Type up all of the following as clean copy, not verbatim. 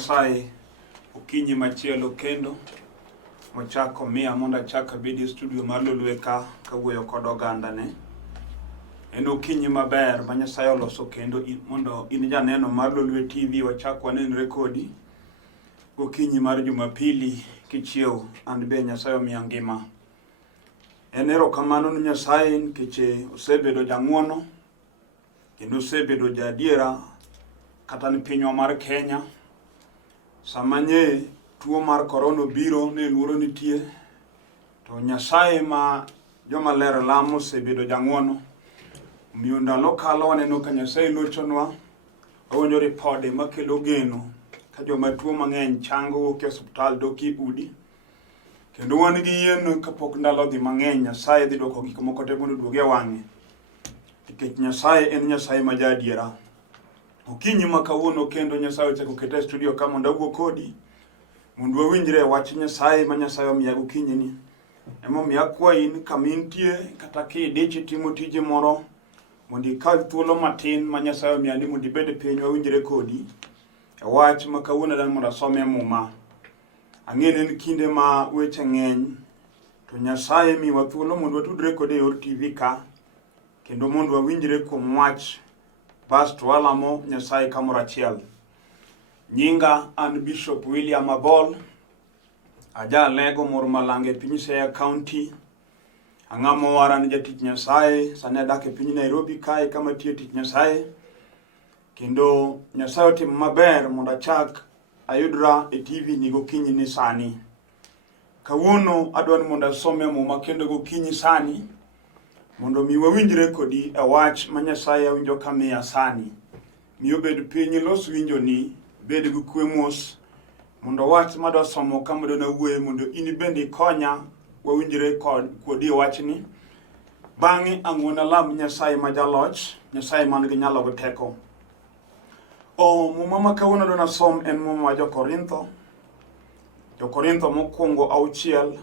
Nyasaye okinyi machielo kendo mochako miya mondo achak abedi e studio mar Lolwe ka kawuoyo kod oganda ne. En okinyi maber ma Nyasaye oloso kendo mondo in janeno mar Lolwe TV wachak wanenre kodi okinyi mar Jumapili kichiew and be Nyasaye omiya ngima. En erokamano ni Nyasaye nikech osebedo jang'wono kendo osebedo jadiera kata ni pinywa mar Kenya. Sama nye tuo mar korona obiro ne luoro nitie, to Nyasaye ma jomaler lamo osebedo jang'wono. Omiyo ndalo kalo waneno ka Nyasaye lochonwa, owinjo ripode makelo geno ka joma tuo mang'eny chango wuok e osiptal dok e udi. Kendo wan gi yien kapok ndalo dhi mang'eny Nyasaye dhi dwoko gik moko te mondo oduoge wang'e. Nikech Nyasaye en Nyasaye ma jadiera. Okinyi ma kawuono kendo Nyasaye ochako keta e studio ka mondo awuo kodi mondo wawinjre wach Nyasaye ma Nyasaye omiya gokinyi ni. Emomiyo akwayi ni kama intie kata kidich itimo tije moro mondo ikaw thuolo matin ma Nyasaye omiya ni mondo ibed piny wawinjre kodi e wach ma kawuono dan mondo asome muma. Ang'e ni kinde ma weche ng'eny to Nyasaye miwa thuolo mondo watudre kode e yor TV ka kendo mondo wawinjre kuom wach bas to walamo Nyasaye kamoro achiel. Nyinga an Bishop William Abol, aja lego moro malange piny Siaya County. Ang'amo waran jatich Nyasaye, sani adak e piny Nairobi kae kama tiyo tich Nyasaye. Kendo Nyasaye otimo maber mondo achak ayudra e TV ni gokinyi ni sani. Kawuono adwani mondo asome muma kendo gokinyi sani mondo mi wawinjre kodi e wach ma Nyasaye awinjo kamiya sani. Miyo bed piny los winjo ni bed gi kwe mos mondo wach madwa somo kama dona wuoye mondo in bende konya wawinjre kodi e wach ni. Bang'e ang'wona lam Nyasaye ma jaloch, Nyasaye man gi nyalo gi teko. Muma ma kawuono dona som en muma wa Jo-Korintho mokwongo 6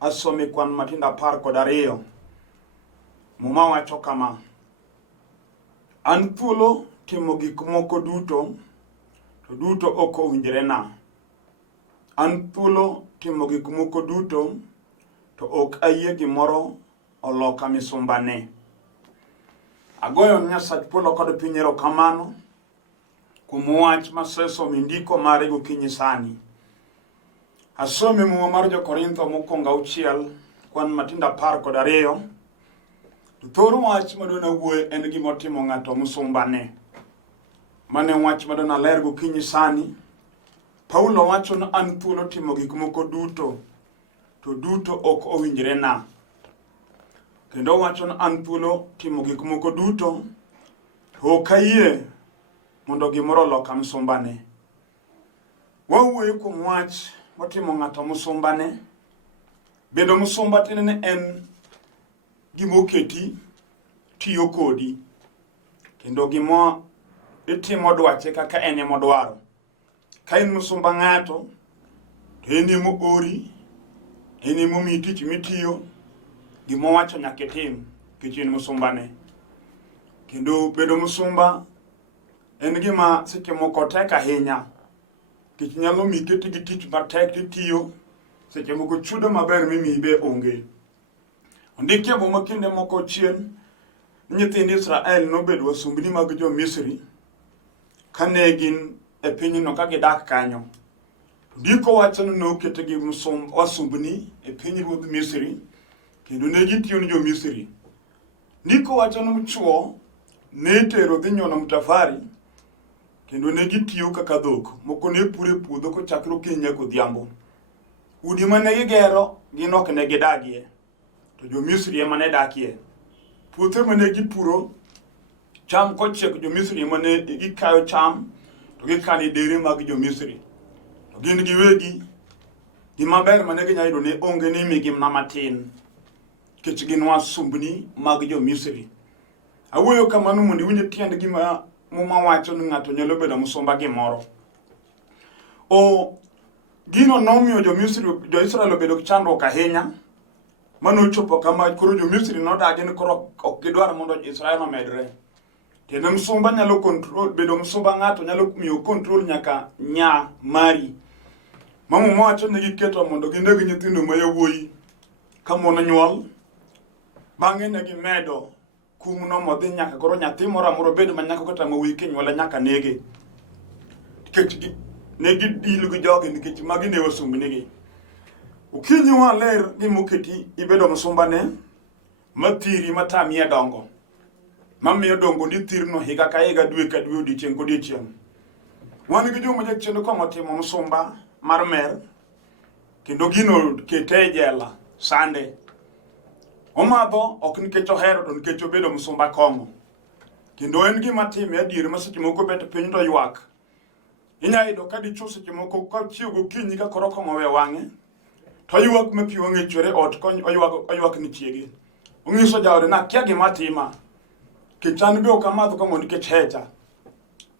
asome kwan matindo 12. Muma wacho kama: an thuolo timo gik moko duto, to duto ok owinjre na. An thuolo timo gik moko duto, to ok ayie gimoro oloka misumbane. Agoyo Nyasach polo kod piny erokamano kuom wach masesomo ndiko mare gokinyi sani. Asome muma mar Jo-Korintho mokwongo 6 kwan matindo 12. Thor wach madona wuoye en gima otimo ng'ato musumbane. Mane wach madona ler gokinyi sani. Paulo wacho ni an thuolo timo gik moko duto, to duto ok owinjre na. Kendo wacho ni an thuolo timo gik moko duto, to ok ayie mondo gimoro loka misumbane. Wawuoyo kuom wach matimo ng'ato musumbane. Bedo musumba tiende en gimoketi tiyo kodi kendo gimo itimo dwache kaka en emodwaro. Ka in musumba ng'ato to en emo ori, en emo miyi tich mitiyo, gimo wacho nyaka itim nikech en musumbane. Kendo bedo musumba en gima seche moko tek ahinya nikech nyalo miyi keti gi tich matek titiyo, seche moko chudo maber mimiyi be onge. Ondiki e muma kinde moko chien, nyithind Israel nobedo wasumbni mag Jo-Misri kane gin e pinyno ka gidak kanyo. Ndiko wacho ni noketegi wasumbni e piny ruodh Misri kendo ne gitiyo ni Jo-Misri. Ndiko wacho ni chwo ne itero dhi nyono mtafari kendo ne gitiyo kaka dhok. Moko ne puro e puodho kochakre okinyi nyaka odhiambo. Udi mane gigero gin ok ne gidagie, to Jo-Misri ema ne dakie. Puothe mane gipuro, cham kochiek Jo-Misri ema ne gikayo cham to gikano e dere mag Jo-Misri. To gin giwegi gimaber mane ginyalo yudo ne onge ni imigi mana matin nikech gin wasumbni mag Jo-Misri. Awuoyo kamano mondo iwinj tiend gima muma wacho ni ng'ato nyalo bedo musumba gimoro. Gino nomiyo Jo-Israel obedo gi chandruok ahinya. Mano chopo kama koro Jo-Misri nodagi ni koro ok gidwar mondo Israel omedre. Tene msumba nyalo control, bedo msumba ng'ato nyalo miyo control nyaka nya mari. Mamu mwacho ni giketo mondo gineg nyithindo ma yawuoyi ka mon nyuol. Bang'e ne gimedo kumno modhi nyaka koro nyathi moro amora bedo manyako kata ma wiki nyuola nyaka nege. Nikech ne gidilu gi jogi nikech magi ne wasumbnigi. Ukinyi wa ler gi muketi ibedo msumbane mathiri matami dongo. Mamiyo dongo ni thirno higa ka higa dwe ka dwe odiechieng' kodiechieng'. Wan gi joma jachien kong'o timo msumba mar mer kendo gino kete jela sande. Omadho ok nikech ohero to nikech obedo msumba kong'o. Kendo en gima time adier ma seche moko bet piny to ywak. Inya yudo ka dichuo seche moko ka chiew gokinyi ka koro kong'o we wang'e to ywak ma pi wang'e chwere ot kony oywak ni chiege. Onyiso jaode na kia gima tima. Kichan be ok amadho kong'o nikech hecha.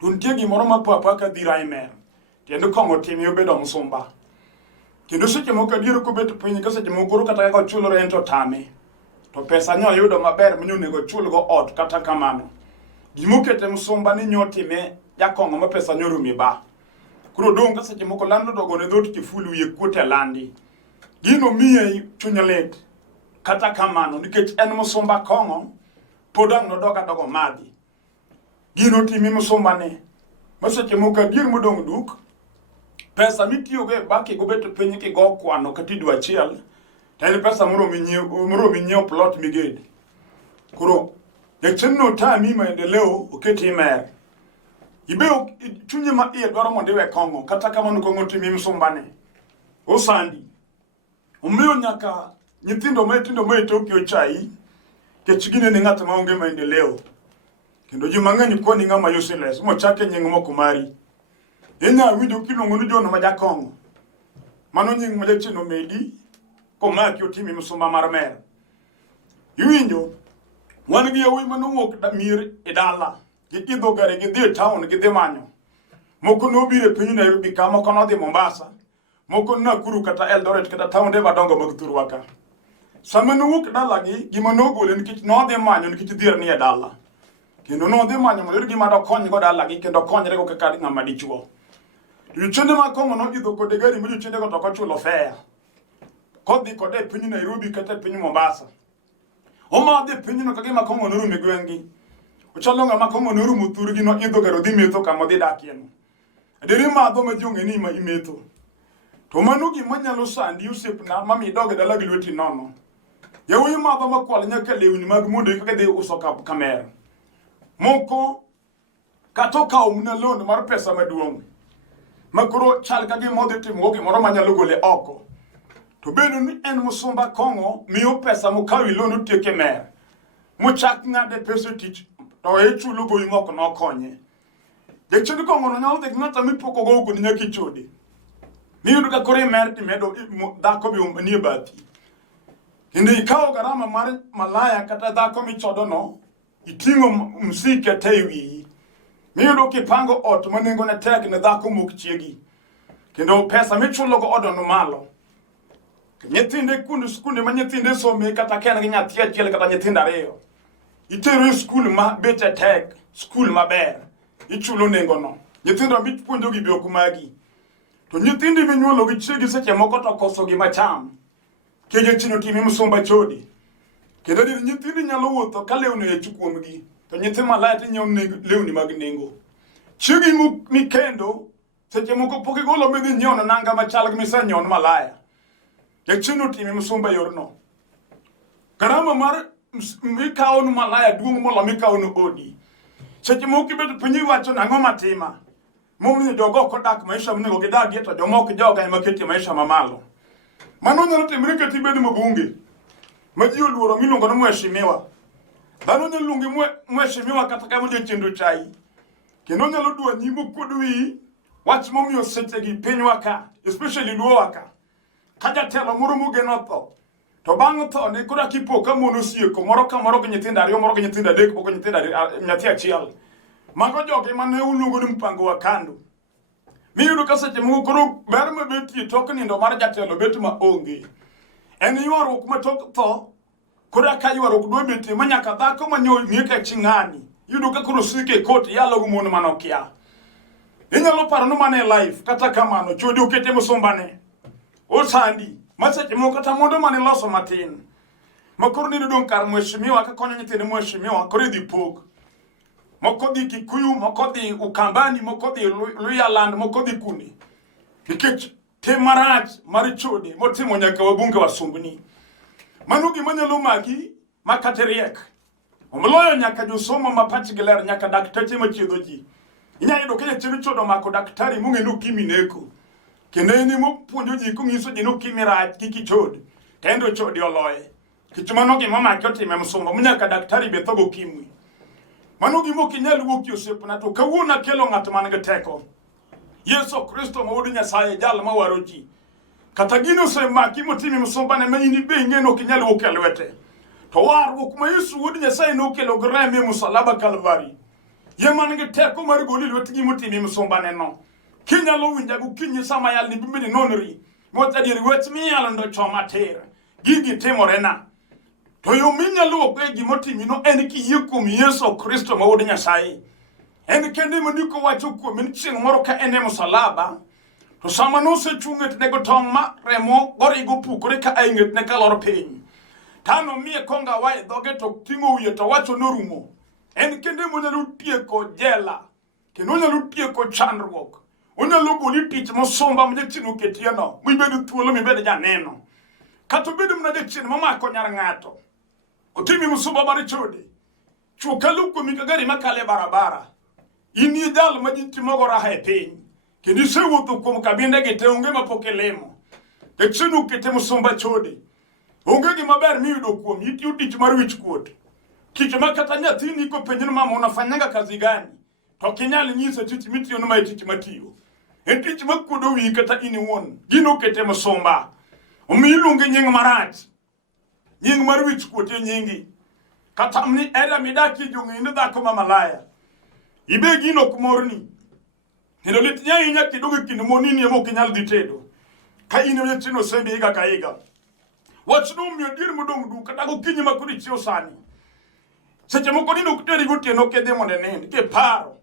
To nitie gimoro mapapa ka dhira imer. Kendo kong'o time obedo msumba. Kendo seche moko adier ko bet piny ka seche moko kata ka chulo rento tame. To pesa nyo yudo maber minyo nego chul go ot kata kamano. Gimokete msumba ni nyo time jakong'o ma pesa nyo rumi ba. Kuro dong ka seche moko lando dogo ne dhot kifulu wiye kuote landi. Gino miye chunya let. Kata kamano nikech en msumba kong'o podang no dogo madhi. Gino timi msumba ne. Maseche moko adier modong duk. Pesa mitiyo ge baki gobet piny ki go kwano kati dwa chiel. Tani pesa moro minyeo plot migede. Kuro no tami maendeleo oketi mer. Ibeo chunye ma iye dwaro mondo iwe kong'o kata kamano kong'o timi msumbane. Osandi. Umiyo nyaka nyithindo ma Tokyo chai kechigine ni ng'at maonge maendeleo. Kendo ji mang'eny kwani ng'ama useless mochake nying moko mari. Inya winjo kilongo ni jono ma jakong'o. Mano nying ma jachien omedi komaki otimi msumba mar mer. Iwinjo wan gi yawuoyi manowuok mier e dala. Gidho gari gidhi e town gidhi manyo. Moko nobire piny Nairobi ka moko nodhi Mombasa. Moko Nakuru kata Eldoret kata taonde madongo mag thurwa ka. Sama nowuok dala gi gima nogole nikech nodhi manyo nikech dhier ni e dala. Kendo nodhi manyo mondo gima dokony go dala gi kendo konyre go kaka ng'ama dichuo. Jochende ma kong'o nodhidho kode gari mo jochende go to kochulo fare. Kodhi kode piny Nairobi kata piny Mombasa. Omadhi pinyno kagima kong'o norume gwengi. Ochalo ng'ama kong'o norumo thurgi no idho garo dhi metho kama dhi dakieno. Adiri madho ma jonge ni ma imetho. To mano gima nyalo sandi osiepna mami dog dala gi lweti nono. Yawuoyi madho makwal nyaka lewni mag mondo kaka dhi uso kamer. Moko kato kawo mna loan mar pesa maduong'. Makoro chal ka gima odhi timo gimoro manyalo gole oko. To bedo ni en msumba kong'o miyo pesa mokawi loan otieke mer. Mochak ng'ade pesa tich to e chulo goyi moko nokonye. Jachien kong'o no nyalo dhi ng'ata mipoko go ugo ni nyaki chode. Niyudo ka kore mer timedo dhako bi nie bathi. Kendo ikawo garama mar malaya kata dhako michodo no iting'o msike te wiyi. Niyudo kipango ot manengo ne tek ne dhako mok chiegi. Kendo pesa michulo go odo no malo. Nyithinde skunde ma nyithinde some kata ken gi nyathi achiel kata nyithindo ariyo. Itero skul ma beche tek, skul maber. Ichulo nengo no. Nyithindo mipuonjo gi biok magi. To nyithindi minyuolo gi chiegi seche moko to koso gi macham. Keje chino timi msumba chodi. Kendo nyithindi nyalo wuotho ka lewni e chukwomgi. To nyithi malaya tinyiewo lewni mag nengo. Chiegi mikendo seche moko pok igolo midhi nyiewo nanga machal gi misenyieo malaya. Jachien timi msumba yorno. Garama mar mikawo nu malaya duong' molo mikawo nu odi. Seche moko ibet piny iwacho nang'o matima. Momiyo jogo kodak maisha mnego gidagie to jomoko joga ema ketie maisha mamalo. Mano nyalo timre ka tibedo mabunge. Ma ji oluoro miluongo ni mheshimiwa. Dhano nyalo luongi mheshimiwa kata ka mondo chendo chai. Kendo nyalo dwa nyimo kod wi wach momiyo seche gi pinywa ka, especially luowa ka. Ka jatelo moro mogeno tho. To bang' tho ne kora kipo ka mono sieko moro ka moro gi nyithindo ariyo moro gi nyithindo adek poko nyithindo nyathi achiel. Mago joge mane uluongo ni mpango wa kando. Miyudo ka seche moko koro ber mabetie tok nindo mar jatelo bet ma onge. En ywaruok ma tok tho kora ka ywaruok dwa betie manyaka dhako manyo ng'e ka ching'ani yudo ka koro sike kot yalo go mon manokia inyalo paro no mane life kata kamano chodi okete musombane o sandi maseche moko kata mondo mane loso matin makoro ni dong kar mheshimiwa ka konyo nyithind mheshimiwa koro idhi pog moko dhi Kikuyu moko dhi Ukambani moko dhi Luhyaland moko dhi kundi nikech tim marach mar chode motimo nyaka wabunge wasumbni mano gima nyalo maki makate riek omloyo nyaka josomo mapachgi ler nyaka dakteche machiedho ji inya yudo kenya chiru chodo mako daktari mung'eno kimineko kendo eni mopuonjo ji kung'iso ji no kimirach kiki chod tendo chodi oloye kichumano gima maki otime msumba munyaka daktari be thogo kimwi mano gima okinyal wuok yosepna to kawuono kelo ng'at man gi teko Yesu Kristo mawuod Nyasaye jal mawaro ji kata gino semaki motimi msumba ne manyini be ing'eno okinyal wuok e lwete to warruok ma Yesu wuod Nyasaye nokelo gi rem e msalaba Kalvari ye man gi teko mar goli lwetgi motimi msumba ne no kinyalo winja gokinyi sama yal ni bimini nonri motadieri wet miyalo ndo choma tir gigi timorena to yo minyalo gwe gimotimi no en kiyie kuom Yesu Kristo mawuod Nyasaye en kende mondiko wacho kuom en chieng' moro ka ene msalaba to sama nosechung'et nego tong' ma remo gorigo pukore ka aing'et ne kalor piny tano miye konga wae dhoge to ting'o wiye to wacho norumo en kende monyalo tieko jela kendo onyalo tieko chandruok onyalo goli tich mosumba mjachino ketieno mibedo thuolo mibedo janeno kata bedo mna jachino mamako nyar ng'ato otimi msumba mar chode chukalo kuom gari makale barabara ini jal majitimogo raha e piny kendo isewuotho kuom kabinde gi te onge mapok ilimo jachino kete msumba chode onge gima ber miyudo kuom itiyo tich mar wich kuot kicho makata nyathini kopenjini mama unafanyanga kazi gani to kinyal nyisa tich mitiyo no ma tich matiyo en tich makuodo wi kata in iwuon gino kete msumba omiluonge nying marach nying mar wich kuot e nyingi kata mni era midaki jong'inde dhako mamalaya ibe gino kumorni kendo lit nyahinya kidogo kind monini emo kinyal dhi tedo ka in wechino sembe higa ka higa wachno miyo dier modong' du kata gokinyi makuri chiew sani seche moko nino kuteri gotieno kedhe mondo nind kiparo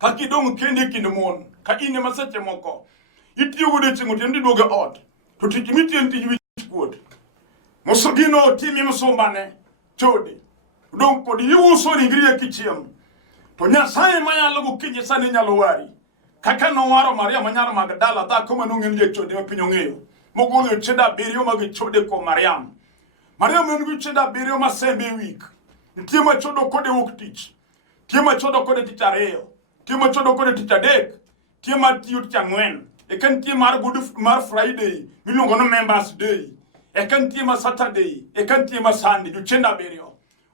ka kidong' kendi kind mon ka in ema seche moko itiyo godo chieng' otieno tiduoge ot to tich mitiyo en tich wich kuot mosogino timi msumbane chode dong' kod iuso ringri e kichiem to Nyasaye mayalo gokinyi sani nyalo wari kaka nowaro Maria manyar Magdala dhako manong'en jachode ma piny ong'eyo mogolo chede 7 mag chode kuom Mariam en gi chede 7 ma sembe wik nitie machodo kode wuok tich tie machodo kode tich ariyo tie machodo kode tich adek tie matiyo tich ang'wen eka nitie mar Friday miluongo no Members Day eka nitie ma Saturday eka nitie ma Sunday jochende 7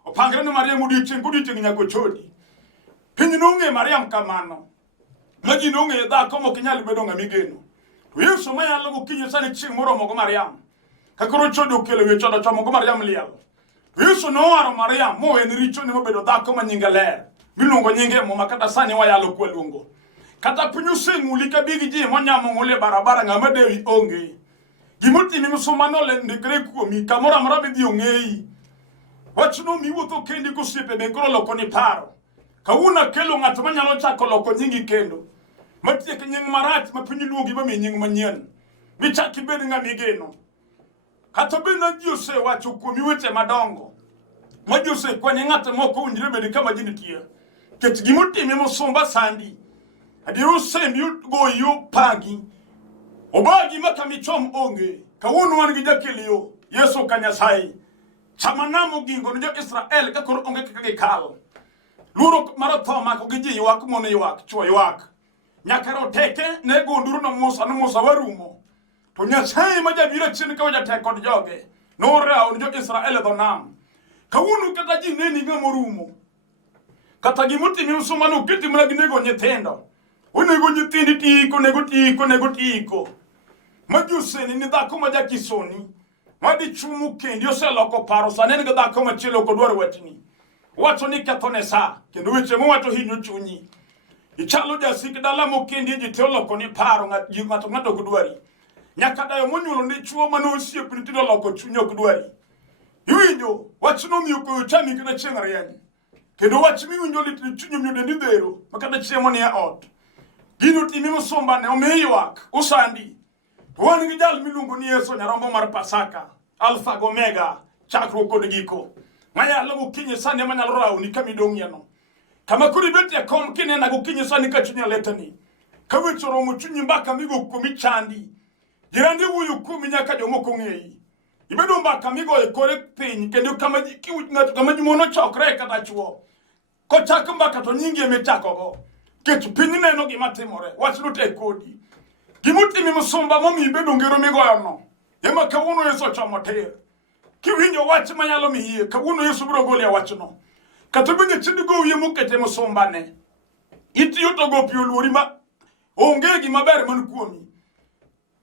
opangre ni Mariam odiochieng' nyako chodi piny nong'e Mariam kamano ma ji nong'e dhako mokinyal bedo ng'ama igeno to Yesu mayalo gokinyi sani chieng' moromo go Mariam kakoro chodi okelo we chodo chomo go Mariam liel Yesu nowaro Mariam mowen richo ne mobedo dhako ma nyinge ler miluongo nyinge mo makata sani wayalo kwaluongo kata piny oseng'uli ka bigi ji monyamo ng'ule barabara ng'ama dewi onge gimotimi msumano le ndikre kuomi kamoro amora bidhi ong'eyi wachno miwuotho kendi kosiepe be koro loko ni paro kawuono kelo ng'at manyalo chako loko nyingi kendo matiek nying marach ma piny luongi mamiyi nying manyien michak ibed ng'ama igeno kata bed na ji osewacho kuomi weche madongo ma ji osekwani ng'at moko owinjore bed kama ji nitie kech gimotimi msumba sandi adier osembi goyo pagi obagi makamichom onge kawuono wan gi jakel yo Yesu ka Nyasaye chamanamo gingo ni jo Israel ka koro onge kaka gikal luoro mar tho mako gi ji ywak mon ywak chwo ywak nyaka roteke ne gonduru no Musa warumo to Nyasaye ma jabiro chien ka wajate kod joge norao ni jo Israel dho nam kawuono kata ji neni ng'ama orumo kata gimotimi msumano kiti mana ginego nyithindo onego nyithindi nego tiko majuseni ni dhako ma jakisoni madi chumu kendi oseloko paro saneni ga dhako machielo kodwar wachni wacho ni kethone sa kendo weche mowacho hinyo chunyi ichalo jasik dala mokendi ji teoloko ni paro ng'ato kudwari nyaka dayo monyuolo ni chuo mano osiepni tido loko chunyo kudwari iwinjo wachno miyo koyo chami kana chieng' rieny kendo wach miwinjo lit ni chunyi miyo dendi dhero makata chiemo ni e ot. Gino timi musumba ne omiyo ywak usandi. To wan gi jal miluongo ni Yesu nyarombo mar Pasaka, Alpha gi Omega, chakruok kod giko. Manyalo gokinyi sani manyalo rawni kamidong'ie no. Kama kuri beti ya kom kinena gokinyi sani ka chunya letani. Kawecho romo chunyi mbaka migo kuomi chandi. Jirandi wuyo kuomi nyaka jomoko ng'eyi. Ibedo mbaka migo e kore piny kendo kama ji mono chokre kata chuo. Kochak mbaka to nyingi emechako. Ketu piny neno gima timore. Wach lute kodi. Gimutimi musumba momi ibedo ngero migoyo no. Ema kawuono Yesu ochomo tir. Kiwinjo wach manyalo miye kawuono Yesu biro goli ya wach no. Kata bende chidigo wiye mokete musumba ne. Itiyo to go pi oluori ma onge gima ber man kuomi.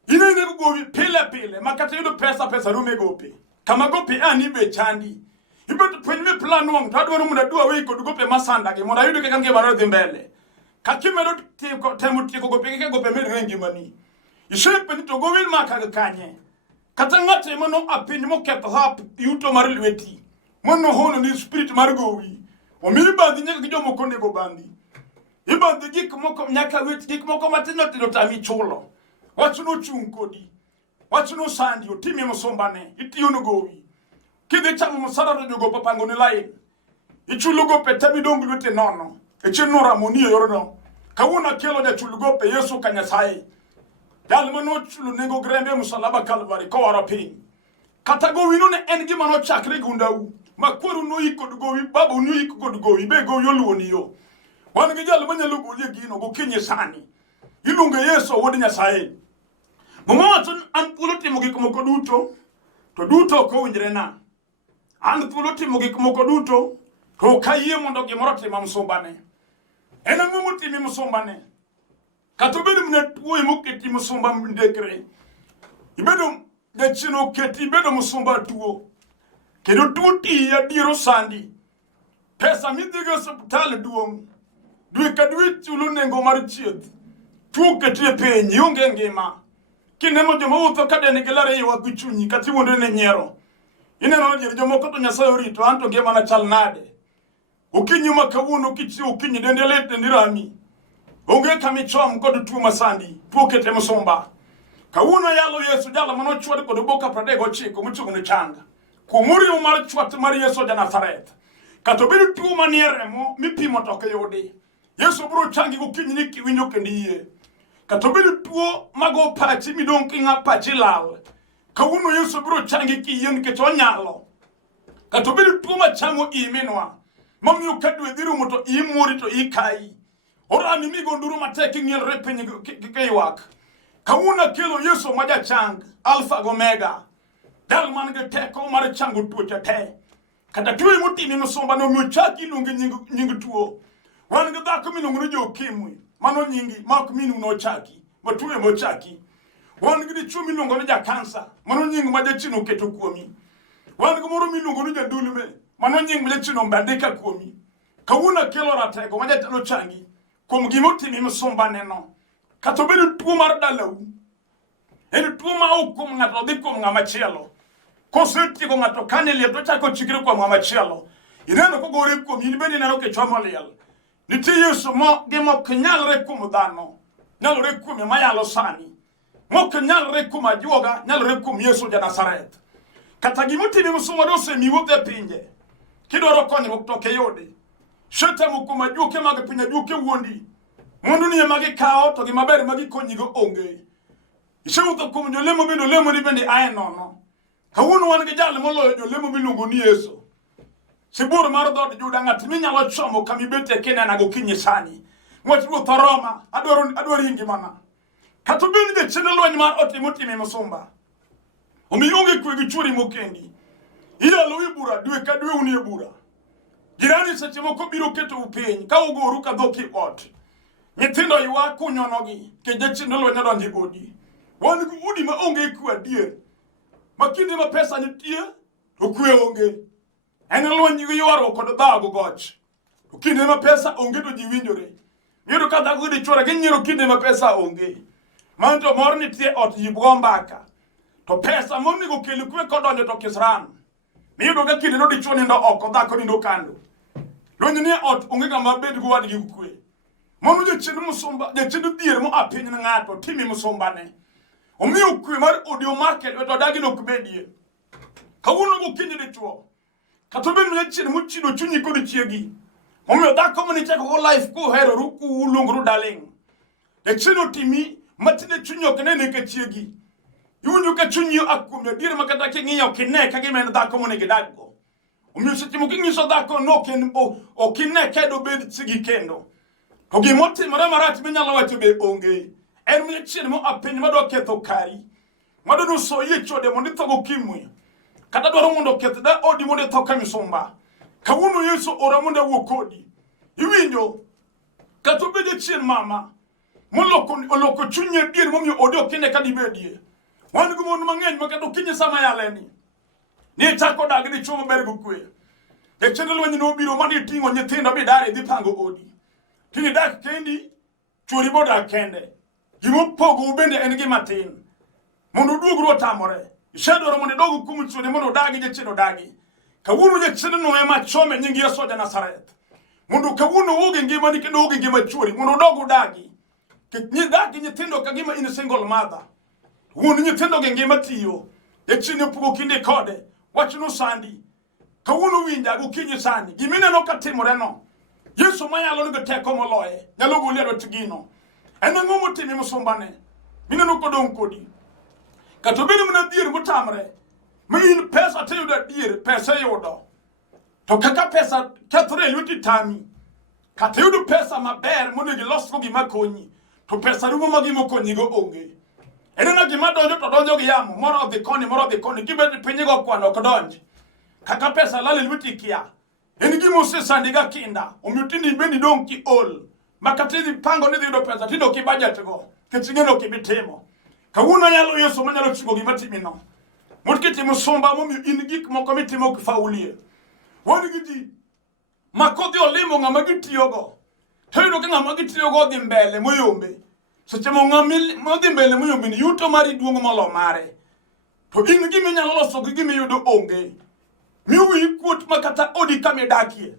Inene gowi pile makata yudo pesa rume gope. Kama gope ani be chandi. Ibedo penye plan wong tadwaro muna dua wei kod gope masanda gi mona yudo kaka ngima ro dhi mbele. Kakimero temo tieko gope ke gope med rengi mani. Ishepe ni to gowil maka kanye. Kata ngate mono apiny moketho hap yuto mar lweti. Mono hono ni spirit mar gowi. Omi bandi nyaka gi jomoko nego bandi. Ibandhi gik moko nyaka wet gik moko matino tino tami chulo. Wach no chung kodi. Wach no sandi otimi musumba ne. Itiyo no gowi. Kidhi chamo musara to jogo papango ni line. Ichulo gope tami dongo lwete nono. Echino ramoni yorono. Kawuna kelo ja chulo gope Yesu ka Nyasaye. Jal mano chulo nengo grembe musalaba Kalvari ko waro piny. Kata gowi no ne en gima no chakre gundau. Makweru no yiko gowi, babu no yiko kod gowi, be gowi oluoni yo. Wan gi jal manyalo golie gino gokinyi sani. Iluongo Yesu wuod Nyasaye. Mama wacho an thuolo timo gik moko duto, to duto ok owinjre na. An thuolo timo gik moko duto, to ok ayie mondo gimoro tim musumba ne. En ang'o motimi musumba ne? Kata obedo mna tuo moketi musumba ndekre. Ibedo jachino keti ibedo musumba tuo. Kendo tuo ti adiero sandi. Pesa midhigo osiptal duong'. Dwe ka dwe chulo nengo mar chieth. Tuo keti e piny ionge ngima. Kineno joma wuotho ka deni gilare iwa gi chunyi kata iwuondo ne nyiero. Ineno ni jomoko to Nyasaye orito anto ngima na chal nade. Okinyi ma kawuono kichio okinyi dende let dendi rami. Onge kamichom kod tuo masandi. Tuo kete musumba. Kawuono yalo Yesu jalo mano chwad kod boka 39 mochung' ne changa. Kumuri mar chwat mar Yesu ja Nazareth. Kata obedo tuo manie remo mipimo to ok yudi. Yesu biro changi gokinyi ni kiwinjo kendo yie. Kata obedo tuo mago pachi midong' kinga pachi lal. Kawuono Yesu biro changi kiyie nikech onyalo. Kata obedo tuo machamo iminwa. Mamiyo ka dwe dhi rumo to imori to ikai. Orami migo nduru matek ing'ielre piny kiywak. Kawuono kelo Yesu ma jachang, Alpha gi Omega. Dal man gi teko mar chango tuoche te. Kata tuo motimi musumba no miyo chaki iluongi nying tuo. Wan gi dhako miluongo ni Jo-Okimwi. Mano nyingi ma ok minu nochaki. Ma tuo mochaki. Wan gi dichuo miluongo ni Ja-Kansa. Mano nying ma jachino oketo kuomi. Wan gi moro miluongo ni Jadulme. Mano nying ma jachino mbandika kuomi. Kawuono kelo ratego ma jatelo changi. Kuom gimotimi musumba neno. Kata obedo tuo mar dalau. En tuo ma ok kuom ng'ato dhi kuom ng'ama chielo. Kosetieko ng'ato kane liel to chako chikre kuom ng'ama chielo. Ineno kogore kuom in bende ineno kichomo liel. Nitie Yesu mo gima ok nyalre kuom dhano. Nyalore kuom mayalo sani. Mok nyalre kuom ajuoga, nyalre kuom Yesu ja Nazareth. Kata gimotimi musumba osemi wuothe pinje. Kidwaro konyruok to ok yudi. Shetemo kuom ajuoke mag piny ajuoke wuondi. Mondo ni magi kao to gima ber magi konyigo onge. Isewuotho kuom jolemo bendo lemo ni bende ae nono. Kawuono wan gi jal moloyo jolemo miluongo ni Yesu. Sibur mar dhood Juda ng'at minyalo chomo kamibete kinena gokinyi sani. Ng'wech ruoth Roma adwaro ngimana. Kata obedo ni jachien lweny mar otimo musumba. Omiyo onge kwe gi chuori mokendi. Iyalo wi bura dwe ka dwe unie bura. Jirani seche moko biro keto upiny ka ugoru ka dhoki ot. Nyithindo ywak kunyonogi ke jachien lweny odonjo e odi. Wan gi udi ma onge kwe adier. Makinde ma pesa nitie to kwe onge. En lweny gi ywaruok kod dhago goch. To kinde ma pesa onge to ji winjore. Yudo ka dhako gi chwore ginyiero kinde ma pesa onge. Manto mor nitie ot ji bwo mbaka. To pesa monego kel kwe kodonjo to kisran. Miyudo ka kinde no dichuo nindo oko dhako nindo kando. Lonye ni ot onge kama bed go wadgi kwe. Mono je chinu musomba, je chinu dier mo apiny na ng'ato timi musomba ne. Omiyo kwe mar audio market weto dagi no kubedie. Kawuono gokinyi dichuo. Kata bed mo chinu muchido chunyi kod chiegi. Omiyo dhako mane chako go life ku hero ruku ulungru darling. Je chinu timi matine chunyi ok nene ke chiegi. Iwinjo ka chunyi akum ya dier makata king'iyo kine ka gimene dhako mane gidaggo. Omiyo seche moko ing'iso dhako no ken okine kedo bed sigi kendo. To gimotimore marach minyalo wacho be onge. En mi chien mo apiny madwa ketho kari. Madwa nuso yie chode mondo ithogo kimwe. Kata dwaro mondo keth da odi mondo itho ka misumba. Kawuono Yesu ora mondo wuok kodi. Iwinjo kata obedo chien mama oloko chunye dier momiyo odi okine ka dibedie. Wan go mon mang'eny ma kata okinyi sama yaleni. Ni chako dag ni chuo maber go kwe. E chenro lwenye no biro mani tingo nyithindo bidare dhi pango odi. Tini dak kendi churi boda kende. Gimo pogo bende en gima tin. Mondo duogro tamore. Ishedoro mondo dogu kumu churi mondo dagi je chino dagi. Kawuono je chino no ema chome nyingi Yesu ja Nazareth. Mondo kawuono woge ngima ni kendo woge ngima churi mondo dogu dagi. Ni dagi nyithindo kagima in a single mother. Wuono nyithindo ge ngima tiyo. E chino pugo kinde kode. Wachuno sandi. Kawuono winja gokinyi sandi. Gimine no katimore no. Yesu mayalo ngo teko moloye. Nyalo gole ro tigino. Ene ngomo timi musombane. Mine no kodon kodi. Kato bini muna dier mutamre. Min pesa te yuda dier pesa yodo. To kaka pesa kathre yuti tami. Kata yudu pesa maber mune gilosko gima konyi. To pesa rumo magi mokonyi go onge. Ene na gima donjo to donjo gi yamo. Moro the koni. Kibeti pinyi go kwano kodonji. Kaka pesa lale yuti kia. Eni gimo se sandiga kinda. Omutini bendi donki ol. Makatizi pango nithi yudo pesa. Tindo ki budget go. Kechingeno kibitimo. Kawuono nyalo Yesu manyalo chingo gima timino. Mutkiti musomba momi ingik moko mitimo kifaulie. Wani gidi. Makodhi olimo ng'ama gitiyogo. Teyudo ka ng'ama gitiyogo dhi mbele moyombe. Seche mo ng'ama dhi mbele moyombe ni yuto mari duong' molo mare. To in gimi nyalo loso gi gimi yudo onge. Miwi kuot makata odi kame dakie.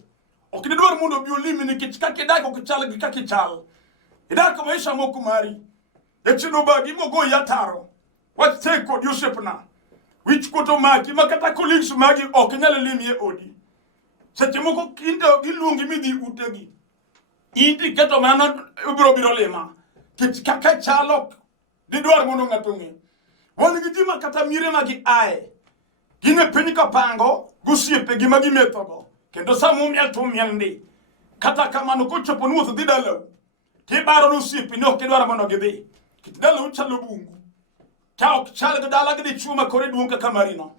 Okidwar mondo bi olimi nikech kake dak ok chal gi kake chal. Idak maisha moko mari. Echino bagi mogo yataro. Wach take kod Yosepna. Wich koto maki makata colleagues magi ok nyalo limi e odi. Seche moko kinde giluongi midhi utegi. Indi keto mana biro lima. Kech kaka chalo didwar mondo ng'ato ng'e. Wani gi jima kata mire magi ae. Gine piny ka pango gusiepe gima gimethogo. Kendo samo miel to miel ndi. Kata kamano kochopo nuoth dhi dalau. Tibaro nusiepe ni ok idwar mondo gidhi. Kit dalau chalo bungu. Ka ok chal gi dala gidi chuma kore duong' kaka marino.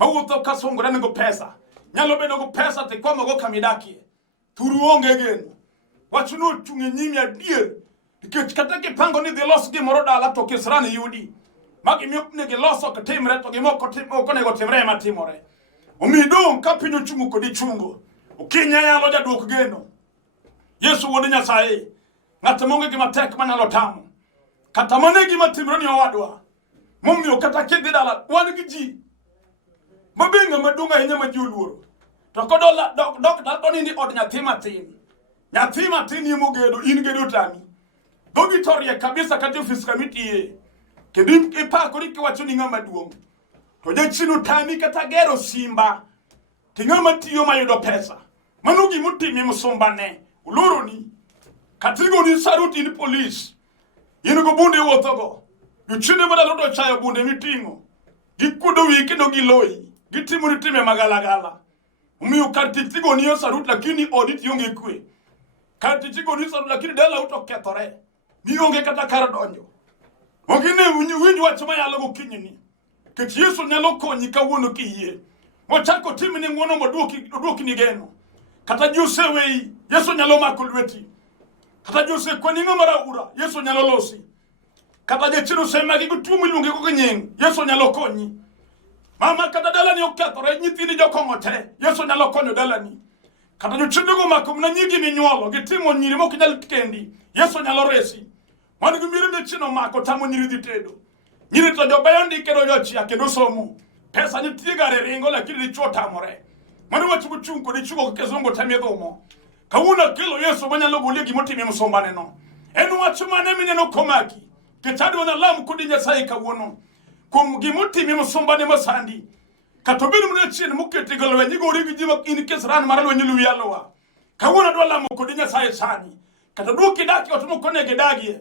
Mawuotho ka sungore nego pesa. Nyalo bedo go pesa te komo go kamidakie. Thuru onge geno. Wachuno chungi nyimi adier. Nikech kata kipango ni dhi los gimoro dala to kisrani yudi. Magi miopne giloso katimre to gimoko nego timre matimore. Omidong ka pinyo chungu kodi chungo. Ukinya yalo jaduok geno. Yesu wuod Nyasaye. Ng'at monge gima tek manyalo tamo. Kata mane gima timre ni owadwa. Momiyo kata kidhi dala wan gi ji. Mabenga madonga ahinya ma ji oluoro. To kodola dok to ni od nyathi matin. Nyathi matin yemo gedo in gedo tami. Dogi torie kabisa kati office committee. Kedim ipakori kiwacho ni ng'ama duong'. To jachino tami kata gero simba. Ti ng'ama tiyo mayudo pesa. Mano gimotimi musombane. Uloro ni. Katigo ni saruti ni police. In go bunde wuothogo. Gichine madalo do chayo bunde miting'o. Gikudo wi kendo giloi. Gitimo ni time magalagala. Umiyo kartitigo ni sarut lakini audit yonge kwe. Kartitigo ni sarut lakini dala uto kethore. Ni yonge kata kar donjo. Ogine winjo wach mayalo gokinyi ni. Kech Yesu nyalo konyi kawuono kiyie. Mochako timi ni ng'wono moduoki ni geno. Kata Jose wei, Yesu nyalo mako lweti. Kata Jose kwani ng'ama raura, Yesu nyalo losi. Kata jachiro sema gigutumu ilunge ko nying, Yesu nyalo konyi. Mama kata dala ni okethore nyithini jokongo te, Yesu nyalo konyo dala ni. Kata jochidogo mako mna nyigi minyuolo, gitimo nyiri mok nyal kendi, Yesu nyalo resi. Mani gumire de chino mako tamo nyiri dhi tedo. Nyiri to jobeyo ndike do jochia kendo somo. Pesa ni tigare ringo lakini dichuo tamore. Mani wachu kuchungo dichuo kizungu tamedhomo. Kawuna kelo Yesu manyalo gole gimotime musombane no. En wach mane mineno komaki. Ketado na lam kudi Nyasaye kawuono. Kum gimotime musombane masandi. Katobiri mune chien mukete galwe nyigo rigi jima in kesran maralo nyilu yalowa. Kawuna do lam kudi Nyasaye sani. Kataduki daki otumo kone gedagi.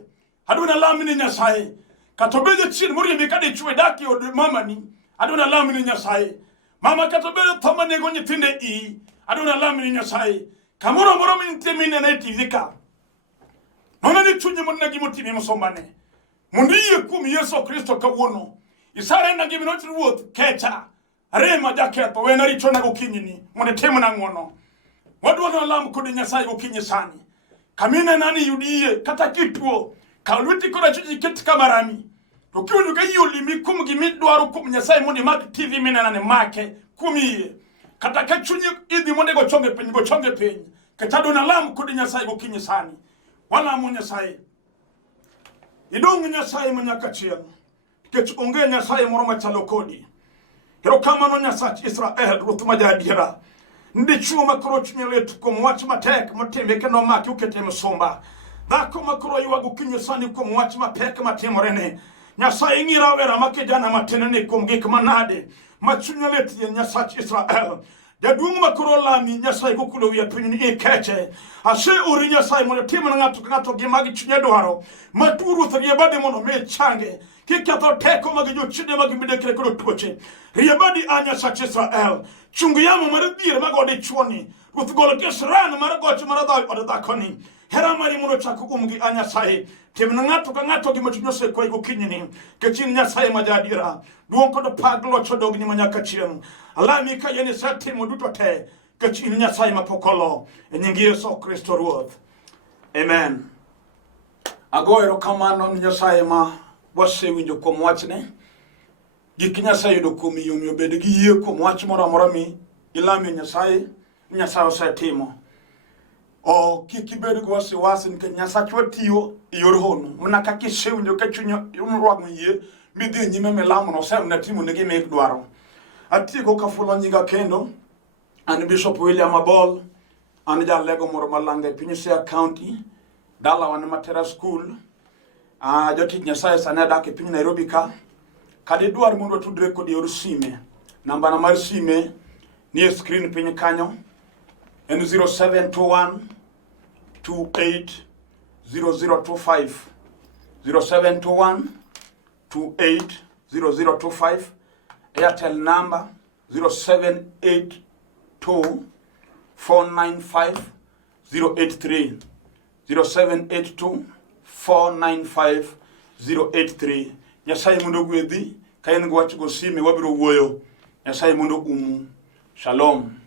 Aduna lam ni Nyasaye. Katobeje chien muri mikade chue daki od mama ni. Aduna lam ni Nyasaye. Mama katobele thoma nego nyitinde I. Aduna lam ni Nyasaye. Kamoro moro mintemine na itivika. Nona ni chunye mwana gimotime musombane. Mundiye kumi Yesu Kristo kawuono. Isare na giminoti ruoth kecha. Rema jaketo wena richona gokinyini. Mwone temo na ngono. Wadwana lam kodi Nyasaye gokinyi sani. Kamine nani yudiye kata kituo. Kalwiti kora chuji kiti kamarami. Tukiwa nuka yulimi kumu gimidwaru kumu Nyasaye mundi maki TV mine nane make kumiye. Kata kachunyi idhi mwende gochonge penyi. Ketado na lam kodi Nyasaye gokinyi sani. Wala mu Nyasaye. Idongu Nyasaye manyakachia. Kechu onge Nyasaye moroma chalo kodi. Hero kama no Nyasaye Israel ruthuma jadira. Ndi chuo makoro chunyeletu kumwachi matek motembeke no maki ukete musomba. Dhako makoro yuwagu kinyo sani kumwachi mapeke matemorene. Nyasaye ngira wera makejana matenene kumgik manade. Machunyeletu ya Nyasaye Israel. Jadungu makoro lami Nyasaye kukulo ya pinyi ikeche. Ashe uri Nyasaye mwana timu na ngato gimagi chunyedwaro. Maturu thariabade mono mechange. Kikato teko magijo chide magibide kire kulo tuoche. Riabadi anya Nyasaye Israel. Chungu yamu maridhire magode chuoni. Ruthgolo kesran maragochi maradhawi odadhakoni. Hera mari muno chaku umgi anya Nyasaye. Timna ngato ka ngato gimachunyose kwa iko kinyini. Kechini Nyasaye majadira. Duonko do paglo chodogni manyaka chiem. Alami ka yeni sati muduto te. Kechini Nyasaye mapokolo. Enyingi Yesu Kristo ruoth. Amen. Agoero kamano Nyasaye ma wase winjo kuom wachne. Gik Nyasaye do kuom yomyo bed gi yie kuom wach moro amora mi ilami Nyasaye osetimo. O kiki bed go wasi nikech Nyasaye watiyo yor hono. Mna kaka isewinjo ka chunyo umrwag yie midhi nyime melamo no sem na timo nigi mek dwaro. Atieko ka fulo nyiga kendo. An Bishop William Abol. An jalego moro malanga e piny Siaya County. Dala wan Matera School. Jotich Nyasaye sane dak e piny Nairobi ka. Kadi dwar mondo tudre kodi yor sime. Namba na mar sime ni e screen piny kanyo. En 0721 28 0025. 0721 28 0025. Airtel number 0782 495 083. 0782 495 083. Nyasaye mundo gwedhi. Kayen gwach go sime wabiro wuoyo. Nyasaye mundo umu. Shalom.